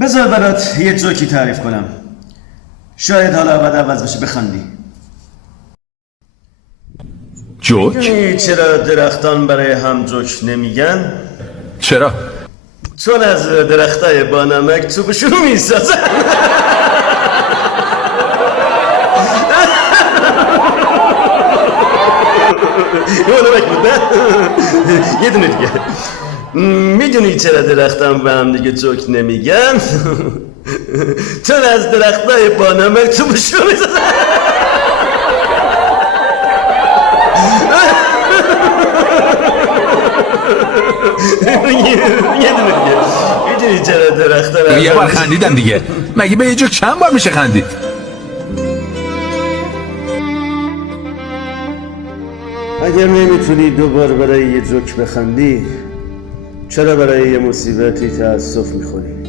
بذار برات یه جوکی تعریف کنم، شاید حالا بعد عوض بشه بخندی. جوک؟ میدونی چرا درختان برای هم جوک نمیگن؟ چرا؟ چون از درختای بانمک چوبشون میسازن. بانمک بود نه؟ یه دونه دیگه. میدونی چرا درختان به هم دیگه جوک نمیگن؟ چون از درختای بانمک چوبشون میسازن. یه دونه دیگه. میدونی چرا درختان یه بار خندیدم دیگه، مگه به یه جوک چند بار میشه خندید؟ اگر نمیتونی دوبار برای یه جوک بخندی، چرا برای یه مصیبتی تأسف میخوری؟